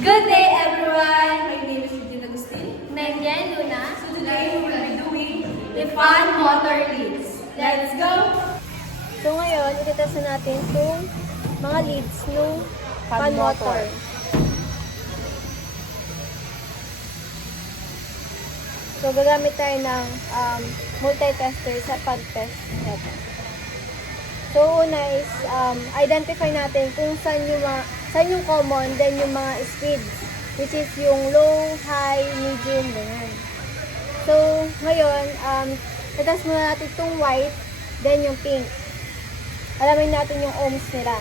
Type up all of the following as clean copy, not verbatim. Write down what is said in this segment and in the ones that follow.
Good day, everyone! My name is Regina Agustin. And I'm Jen Luna. So today, we will be doing the fun motor leads. Let's go! So ngayon, ititest na natin itong mga leads ng fan motor. So gagamit tayo ng multi-tester sa pag-test natin. So una is identify natin kung saan yung common, then yung mga speeds, which is yung low, high, medium, ganyan. So ngayon, itest muna natin itong white, then yung pink. Alamin natin yung ohms nila.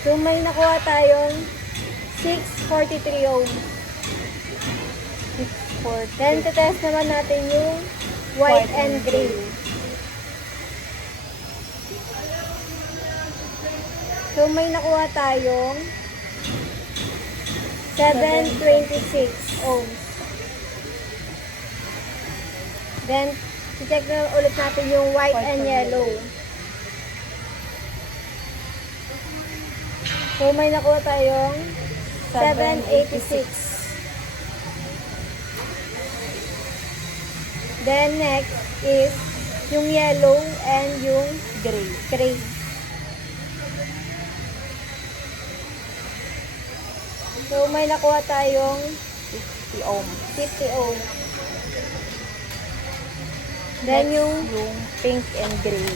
So may nakuha tayong 643 ohms. 640. Then test naman natin yung white and gray. So may nakuha tayong 726 ohms. Then, check na ulit natin yung white and yellow. So, may nakuha tayong 786. Then, next is yung yellow and yung gray. So, may nakuha tayong 50 ohms. 50 ohms. Then, yung Pink and gray.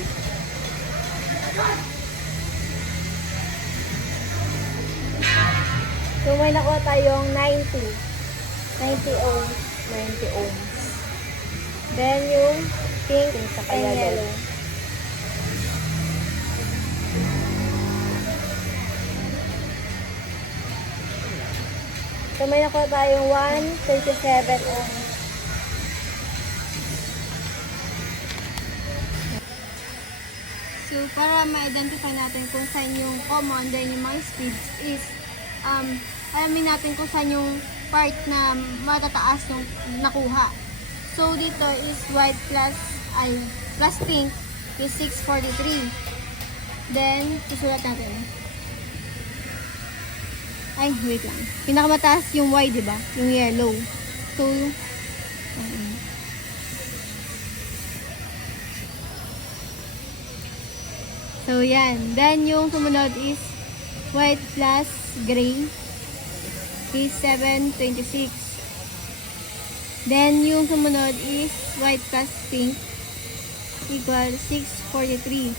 so, may nakuha tayong 90 ohms. 20 ohms. Then, yung pink Saka and yellow. yellow. So, may nakuha tayong 137 ohms. So, para ma-identify natin kung saan yung common, then yung mga speeds is, alamin natin kung saan yung part na matataas yung nakuha. So, dito is white plus pink is 643. Then, susulat natin. Ay, wait lang. Pinakamataas yung white, diba? Yung yellow. So, so, yan. Then, yung sumunod is white plus gray is 726. Then, yung sumunod is white plus pink equals 643.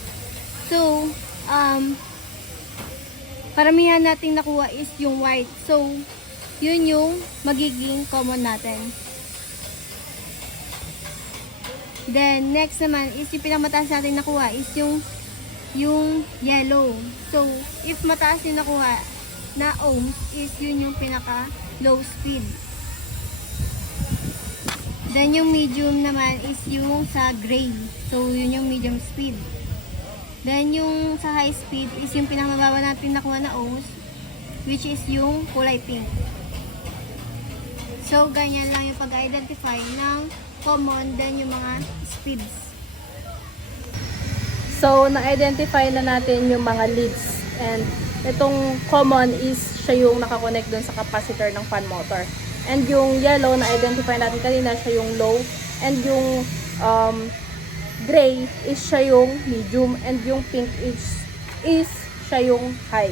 So, karamihan nating nakuha is yung white. So, yun yung magiging common natin. Then, next naman is yung pinakamataas natin nakuha is yung yellow. So, if mataas yung nakuha na ohms, is yun yung pinaka low speed. Then, yung medium naman is yung sa gray. So, yun yung medium speed. Then, yung sa high speed is yung pinakamababa natin nakuha na ohms, which is yung kulay pink. So, ganyan lang yung pag-identify ng common, then yung mga speeds. So, na-identify na natin yung mga leads. And itong common is siya yung nakakonect dun sa capacitor ng fan motor. And yung yellow, na-identify natin kanina, siya yung low. And yung gray is siya yung medium. And yung pink is siya yung high.